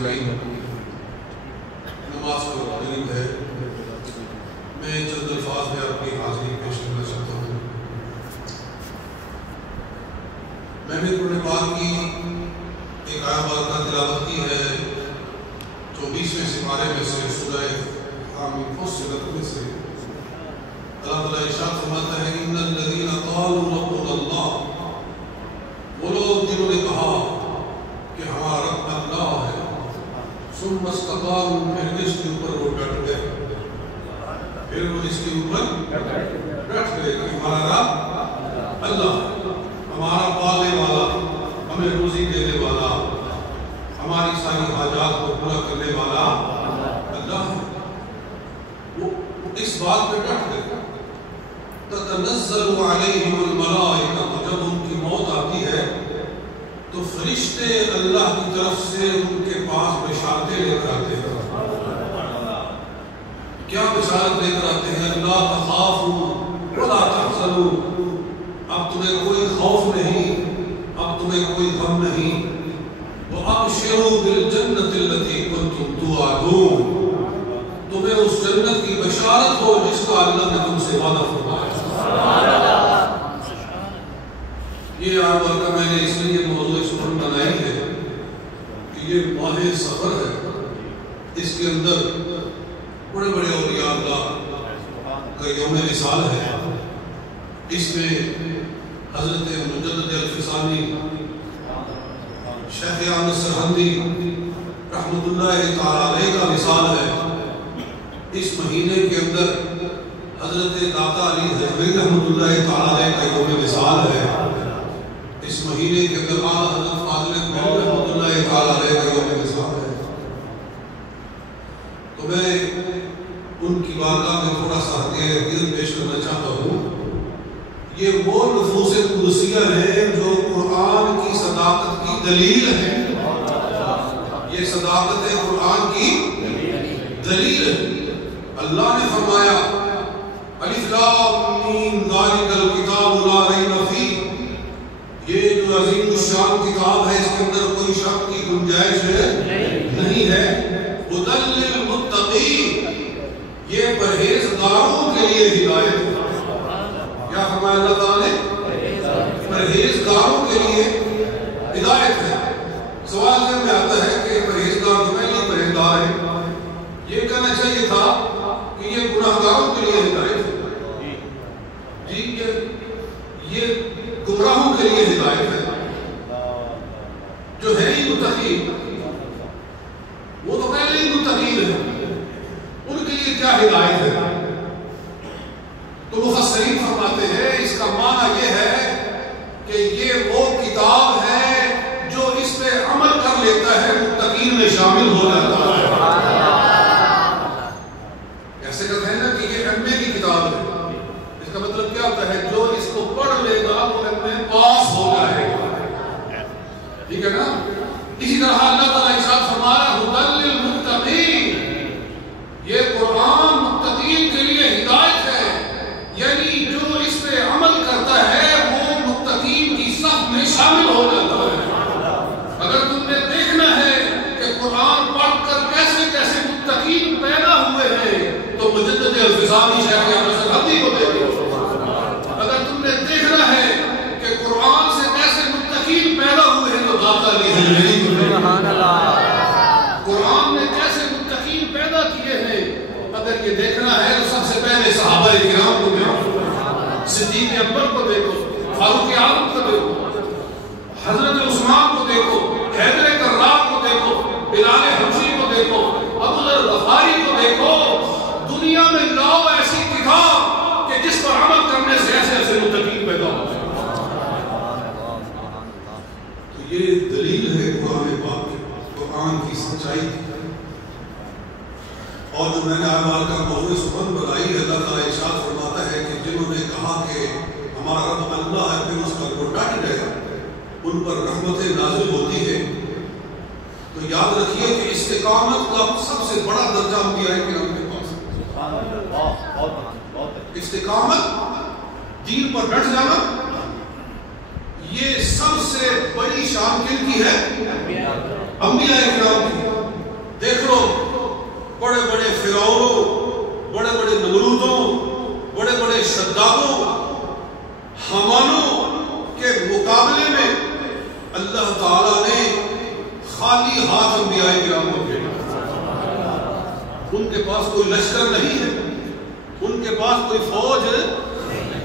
سامعین، نماز کا قریب ہے، میں چند الفاظ میں اپنی حاضری پیش کرنا چاہتا ہوں۔ میں نے قرآن پاک کی ایک آیت بارکہ تلاوت کی ہے 24ویں سپارے میں سے سورہ حامیم فصلت میں سے۔ اللہ تعالیٰ ارشاد فرماتا ہے ان الذین قالوا ربنا اللہ، وہ لوگ جنہوں نے کہا کہ ہمارا رب اللہ ہے، ثم استقاموا، پھر اس کے اوپر وہ ڈٹ گئے، پھر وہ اس کے اوپر ڈٹ گئے کہ ہمارا رب اللہ ہے، ہمارا پالنے والا، ہمیں روزی دینے والا، ہماری ساری حاجات کو پورا کرنے والا اللہ ہے۔ وہ اس بات پہ ڈٹ گئے۔ تتنزل علیہم الملائکہ، جب ان کی موت آتی ہے تو فرشتے اللہ کی طرف سے ان کے پاس بشارتیں لے کر آتے ہیں۔ کیا بشارت لے کر آتے ہیں؟ لا تخافوا ولا تحزنوا، اب تمہیں کوئی خوف نہیں، اب تمہیں کوئی غم نہیں، وابشروا بالجنۃ التي کنتم توعدون، تمہیں اس جنت کی بشارت ہو جس کا اللہ نے تم سے وعدہ فرمایا۔ یہ آیت بارکہ میں نے اس لیے موضوع سخن بنائی ہے کہ یہ ماہ سفر ہے، اس کے اندر بڑے بڑے اولیاء اللہ کا یوم وصال ہے۔ اس میں حضرت مجدد الفسانی شیخ احمد سرہندی رحمۃ اللہ تعالیٰ علیہ کا وصال ہے۔ اس مہینے کے اندر حضرت داتا علی حجویری رحمۃ اللہ تعالیٰ علیہ کا یوم وصال ہے۔ اس مہینے کے اندر حضرت فاضل محمد رحمۃ اللہ تعالیٰ علیہ کا یوم وصال ہے۔ تو میں ان کی بارگاہ میں تھوڑا سا ہدیہ عقیدت پیش کرنا چاہتا ہوں۔ یہ وہ نفوس قدسیہ ہیں جو قرآن کی صداقت کی دلیل ہے۔ یہ صداقت قرآن کی دلیل ہے۔ اللہ نے فرمایا الف لام میم ذالک الکتاب لا ریب فیہ، یہ جو عظیم الشان کتاب ہے اس کے اندر کوئی شک کی گنجائش نہیں ہے۔ ھدی للمتقین، یہ پرہیزگاروں کے لیے ہدایت ہے۔ کیا فرمایا اللہ تعالیٰ نے؟ پرہیزگاروں کے لیے ہدایت ہے۔ سوال ذہن میں آتا ہے کہ پرہیزگار تو میں نہیں پرہیزگار ہے، یہ کہنا چاہیے تھا کہ یہ گناہگاروں کے لیے ہدایت ہے۔ جی یہ گمراہوں کے لیے ہدایت ہے۔ جو ہے ہی متقین، وہ تو پہلے ہی متقین ہے، ان کے لیے کیا ہدایت ہے؟ تو مفسرین فرماتے ہیں اس کا معنی یہ ہے کہ یہ وہ کتاب ہے جو اس پہ عمل کر لیتا ہے متقین میں شامل ہو جاتا ہے۔ ایسے کہتے ہیں نا کہ یہ ایم اے کی کتاب ہے، اس کا مطلب کیا ہوتا ہے؟ جو اس کو پڑھ لے گا وہ ایم اے پاس ہو جائے گا، ٹھیک ہے نا؟ اسی طرح اللہ تعالیٰ ارشاد فرما رہا ہے ھدی للمتقین، یہ قرآن متقین کے لیے ہدایت ہے، یعنی جو اس پہ عمل کرتا ہے وہ متقین کی صف میں شامل ہو جاتا ہے۔ اگر تم نے دیکھنا ہے کہ قرآن پڑھ کر کیسے کیسے متقین پیدا ہوئے ہیں تو مجدد الفسانی شیخ احمد سرہندی کو دیکھو۔ اگر تم نے دیکھنا ہے کہ قرآن سے کیسے متقین پیدا ہوئے ہیں تو داتا علی حجویری کو دیکھو۔ قرآن نے کیسے متقین پیدا کیے ہیں اگر یہ دیکھنا ہے تو سب سے پہلے صحابہ کرام کو دیکھو، صدیق اکبر کو دیکھو، فاروق اعظم کو دیکھو، حضرت عثمان کو دیکھو، حیدر کرار کو دیکھو، بلال حبشی کو دیکھو، ابو ذر غفاری کو دیکھو۔ دنیا میں لاؤ ایسی کتاب کہ جس پر عمل کرنے سے ایسے ایسے متقین پیدا ہو جائیں۔ تو یہ دلیل ہے قرآن پاک کی، قرآن کی سچائی کی۔ اور جو میں نے آمال کا موضوع سخن بنائی ہے، اللہ تعالیٰ ارشاد فرماتا ہے کہ جنہوں نے کہا کہ ہمارا رب اللہ ہے پھر اس پر وہ ڈٹ گئے، ان پر رحمتیں نازل ہوتی ہے۔ تو یاد رکھیے کہ استقامت کا سب سے بڑا درجہ انبیاء کرام کے پاس ہے۔ استقامت، دین پر ڈٹ جانا، یہ سب سے بڑی شان کن کی ہے؟ انبیاء کرام کی۔ اللہ تعالیٰ نے خالی ہاتھ انبیاء کرام کو بھیجا. ان کے پاس کوئی لشکر نہیں ہے، ان کے پاس کوئی فوج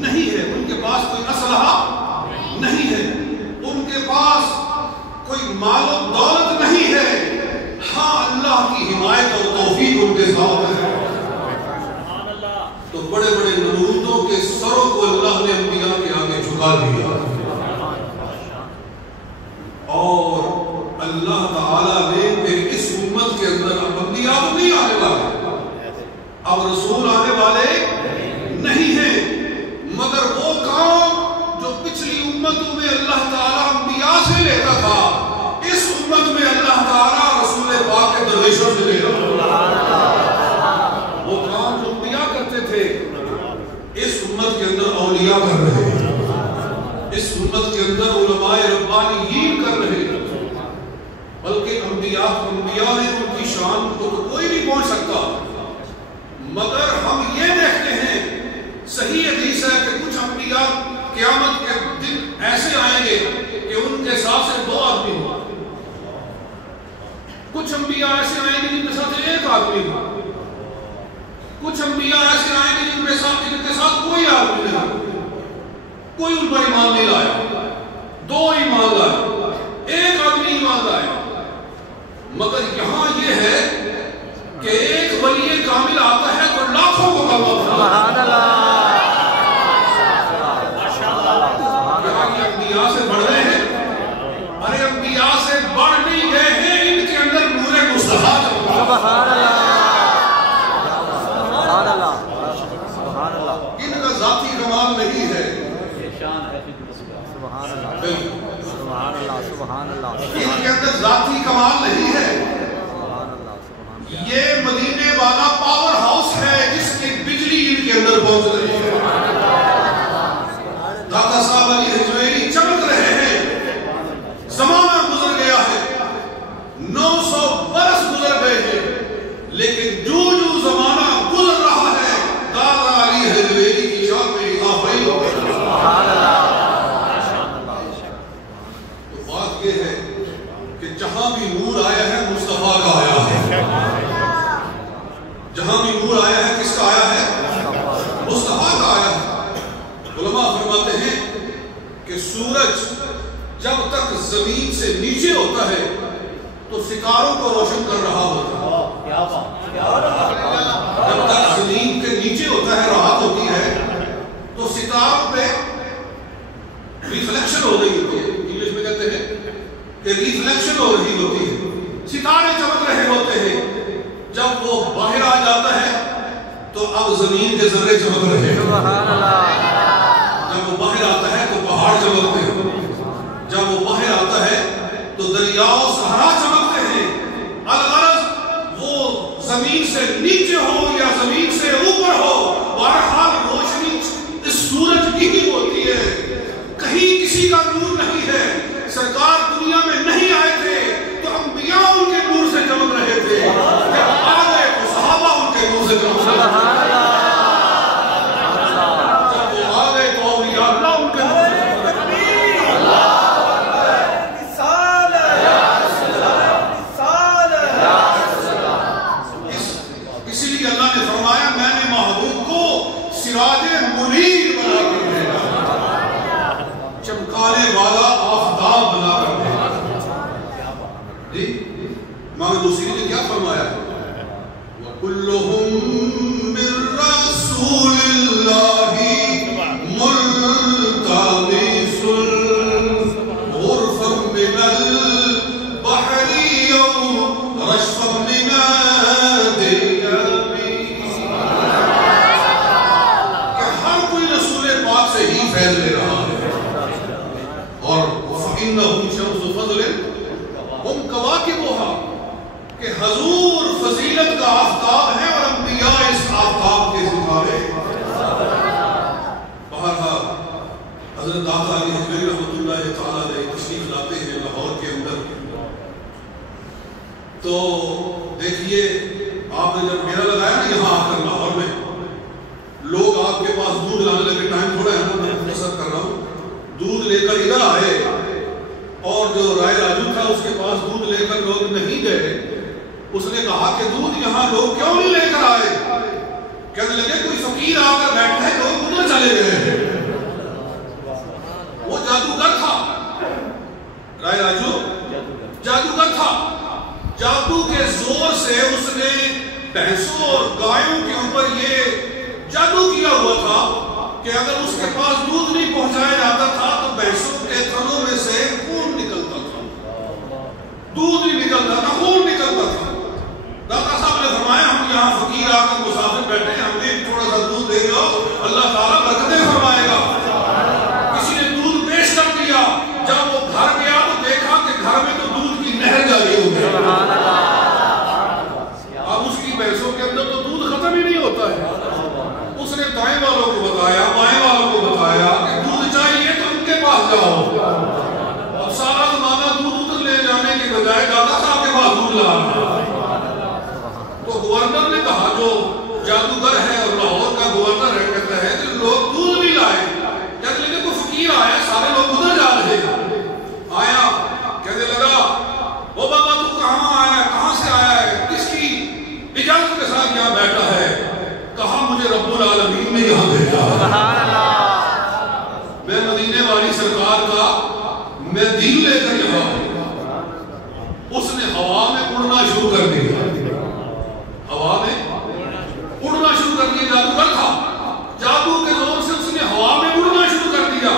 نہیں ہے، ان کے پاس کوئی اسلحہ نہیں ہے، ان کے پاس کوئی مال و دولت نہیں ہے. ہاں اللہ کی حمایت اور توفیق ان کے ساتھ ہے. تو بڑے بڑے نمرودوں کے سروں کو اللہ نے انبیاء کے آگے جھکا دیا، اور اللہ تعالیٰ نے پھر اس امت کے اندر اب انبیاء تو نہیں آنے والے، اب رسول آنے والے نہیں ہیں، مگر وہ کام جو پچھلی امتوں میں اللہ تعالیٰ انبیاء سے لیتا تھا، اس امت میں اللہ تعالیٰ رسول پاک کے درویشوں سے لے رہا. وہ کام جو انبیاء کرتے تھے اس امت کے اندر اولیاء کر رہے ہیں، اس امت کے اندر علماء ربانیین کر رہے ہیں. بلکہ انبیاء ہیں، ان کی شان کو تو کوئی نہیں پہنچ سکتا، مگر ہم یہ دیکھتے ہیں صحیح حدیث ہے کہ کچھ انبیاء قیامت کے دن ایسے آئیں گے کہ ان کے ساتھ سے 2 آدمی ہوں، کچھ انبیاء ایسے آئیں گے جن کے ساتھ 1 آدمی ہو، کچھ انبیاء ایسے آئیں گے جن کے ساتھ کوئی آدمی نہیں، کوئی ان پر ایمان نہیں لایا، 2 ایمان لائے، 1 آدمی ایمان لائے. مگر یہاں یہ ہے کہ ایک ولی کامل آتا ہے تو لاکھوں کو کلمہ سبحان اللہ. یہاں یہ انبیاء سے بڑھ رہے ہیں، ارے انبیاء سے بڑھ نہیں گئے ہیں، ان کے اندر نور مصطفیٰ سبحان اللہ، سبحان اللہ، سبحان اللہ. ان کا ذاتی کمال نہیں ہے، سبحان اللہ، سبحان اللہ، سبحان اللہ. ان کے اندر ذاتی کمال نہیں ہے، یہ مدینے والا پاور ہاؤس ہے جس کی بجلی ان کے اندر پہنچ رہی ہے. داتا صاحب علی حجویری چمک رہے ہیں، زمانہ گزر گیا ہے، 900 برس گزر گئے ہیں، لیکن جو زمانہ گزر رہا ہے داتا علی حجویری کی شان میں اضافہ ہی ہو گیا. سبحان اللہ. تو بات یہ ہے کہ جہاں بھی نور آیا ہے مصطفیٰ کا آیا ہے، جہاں بھی نور آیا ہے کس کا آیا ہے؟ مصطفیٰ کا آیا ہے. علماء فرماتے ہیں کہ سورج جب تک زمین سے نیچے ہوتا ہے تو ستاروں کو روشن کر رہا ہوتا ہے. جب تک زمین کے نیچے ہوتا ہے، راحت ہوتی ہے، تو ستاروں پہ ریفلیکشن ہو رہی ہوتی ہے. انگلش میں کہتے ہیں کہ ریفلیکشن ہو رہی ہوتی ہے، ستارے چمک رہے ہوتے ہیں. جب وہ باہر آ جاتا ہے تو اب زمین کے ذرے چمک رہے ہیں. جب وہ باہر آتا ہے تو پہاڑ چمکتے ہیں، جب وہ باہر آتا ہے تو دریا و صحرا چمکتے ہیں. الغرض وہ زمین سے نیچے ہو یا زمین سے اوپر ہو، بہرحال روشنی اس سورج کی ہی ہوتی ہے، کہیں کسی کا نور نہیں ہے. سرکار دنیا میں نہیں آئے تھے تو انبیاء ان کے نور سے چمک رہے تھے، جب آ گئے تو صحابہ ان کے نور سے چمک رہے تھے، جب وہ آ گئے تو اولیاء اللہ ان کے نور سے چمک رہے تھے. اسی لیے اللہ نے فرمایا میں نے محبوب کو سراج منیر بنا کر بھیجا، چمکانے والا آفتاب بنا کر بھیجا. جی امام بوصیری نے کیا فرمایا ہے؟ وَكُلُّهُم مِّن رَّسُولِ اللَّهِ مُلْتَمِسٌ غُرْفًا مِّنَ الْبَحْرِ أَوْ رَشْفًا مِّنَ الدِّيَامِ. کہ ہر کوئی رسول پاک سے ہی فیض لے رہا ہے، اور فَإِنَّهُمْ شَمْسُ فَضْلٍ ہم کواکبها کہ حضور فضیلت کا آفتاب ہے اور انبیاء اس آفتاب کے ستارے. بہرحال حضرت داتا علی حجویری رحمۃ اللہ تعالیٰ نے تشریف لاتے ہیں لاہور کے اندر. تو دیکھیے آپ نے جب ڈیرا لگایا نا یہاں آ کر لاہور میں، لوگ آپ کے پاس دودھ لانے لگے. ٹائم تھوڑا ہے نا، میں مختصر کر رہا ہوں. دودھ لے کر ادھر آئے اور جو رائے راجو تھا اس کے پاس دودھ لے کر لوگ نہیں گئے. اس نے کہا کہ دودھ یہاں لوگ کیوں نہیں لے کر آئے؟ کہنے لگے کوئی فقیر آ کر بیٹھا ہے، لوگ ادھر چلے گئے. وہ جادوگر تھا، رائے راجو جادوگر تھا. جادو کے زور سے اس نے بھینسوں اور گایوں کے اوپر یہ جادو کیا ہوا تھا کہ اگر اس کے پاس دودھ نہیں پہنچایا جاتا تھا تو بھینسوں کے تھنوں میں سے خون نکلتا تھا. دودھ نہیں نکلتا تھا، خون نکلتا تھا. داتا صاحب نے فرمایا ہم یہاں فقیر آ کر مسافر بیٹھے ہیں، ہمیں تھوڑا سا دودھ دے دو، اللہ تعالیٰ برکتیں فرمائے گا. کسی نے دودھ پیش کر دیا. جب وہ گھر گیا تو دیکھا کہ گھر میں تو دودھ کی نہر جاری ہو گئی. اب اس کی بھینسوں کے اندر تو دودھ ختم ہی نہیں ہوتا ہے. اس نے دائیں والوں کو بتایا، بائیں والوں کو بتایا کہ دودھ چاہیے تو ان کے پاس جاؤ. اب سارا زمانہ دودھ ادھر لے جانے کے بجائے دادا صاحب کے پاس دودھ لانا. تو گورنر نے کہا، جو جادوگر ہے اور لاہور کا گورنر ہے، کہتا ہے کہ لوگ دودھ نہیں لائے. کہتے لگے کوئی فقیر آیا، سارے لوگ ادھر جا رہے ہیں. آیا، کہنے لگا وہ بابا تو کہاں آیا ہے، کہاں سے آیا ہے، کس کی اجازت کے ساتھ یہاں بیٹھا ہے؟ کہا مجھے رب العالمین نے یہاں بھیجا. سبحان اللہ. میں مدینے والی سرکار کا میں دین لے کر یہاں ہوں. اس نے ہوا میں اڑنا شروع کر دیا. ہوا میں اڑنا شروع کر دیا. جادوگر تھا، جادو کے زور سے اس نے ہوا میں اڑنا شروع کر دیا.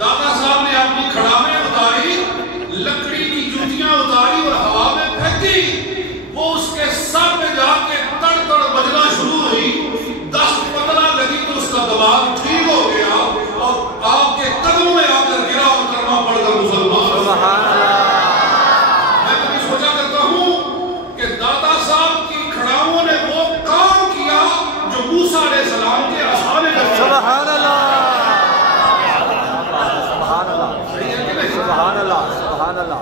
دادا صاحب نے اپنی کھڑامیں اتاری، لکڑی کی جوتیاں اتاری اور ہوا میں پھینکی. وہ اس کے سر پہ جا کے تڑ تڑ بجنا شروع ہوئی. 10 15 لگی تو اس کا دماغ ٹھیک ہو گیا اور آپ کے قدموں میں آ کر گرا اور کلمہ پڑھ کر مسلمان. سبحان اللہ. میں کبھی سوچا کرتا ہوں کہ دادا صاحب کی کھڑاؤں نے وہ کام کیا جو موسیٰ علیہ السلام کے عصا نے کیا. سبحان اللہ. سبحان اللہ. سبحان اللہ.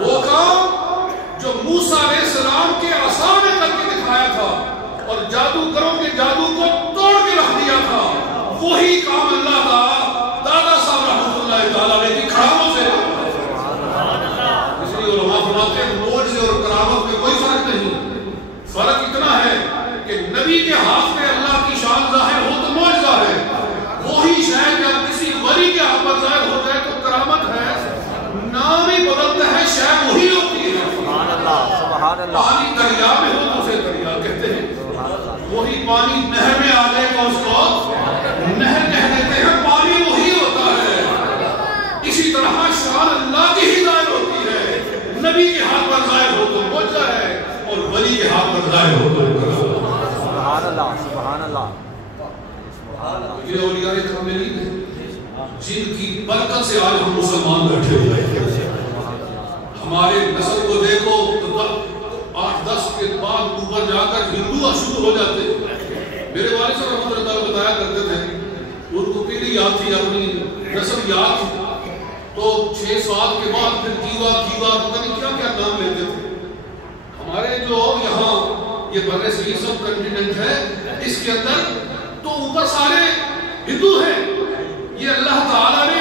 وہ کام جو موسیٰ علیہ السلام کے عصا نے کر کے دکھایا تھا اور جادوگروں کے جادو کو توڑ کے رکھ دیا تھا، وہی کام اللہ تعالیٰ دادا صاحب رحمۃ اللہ تعالیٰ نے کی کھڑاؤں سے. اس لیے علماء فرماتے ہیں معجزے اور کرامت میں کوئی فرق نہیں. فرق اتنا ہے کہ نبی کے ہاتھ میں اللہ کی شان ظاہر ہو تو معجزہ ہے. وہی شاید جب کسی ولی کے ہاتھ پر ظاہر ہو جائے تو کرامت ہے. نام ہی بدلتا ہے، شاید وہی ہوتی ہے. سبحان اللہ. سبحان اللہ. پانی دریا میں ہو تو اسے دریا کہتے ہیں. وہی پانی نہر میں آ جائے تو اس کو نہر کہہ دیتے ہیں. پانی وہی ہوتا ہے. اسی طرح شان اللہ کی ہی ظاہر ہوتی ہے. نبی کے ہاتھ پر ظاہر ہو تو معجزہ ہے اور ولی کے ہاتھ پر ظاہر ہو تو سبحان اللہ. سبحان اللہ. یہ اولیاء کاملین ہیں جن کی برکت سے آج ہم مسلمان بیٹھے ہوئے ہیں. ہمارے نسل کو دیکھو تو 8-10 کے بعد اوپر جا کر ہندو شروع ہو جاتے ہیں. میرے والد صاحب رحمۃ اللہ بتایا کرتے تھے، ان کو پیڑھی یاد تھی، اپنی نسل یاد تھی، تو 6 سال کے بعد پھر کیوا پتہ نہیں کیا کیا نام لیتے تھے. ہمارے جو یہاں یہ بر صغیر سب کنٹیننٹ ہے، اس کے اندر تو اوپر سارے ہندو ہیں. یہ اللہ تعالیٰ نے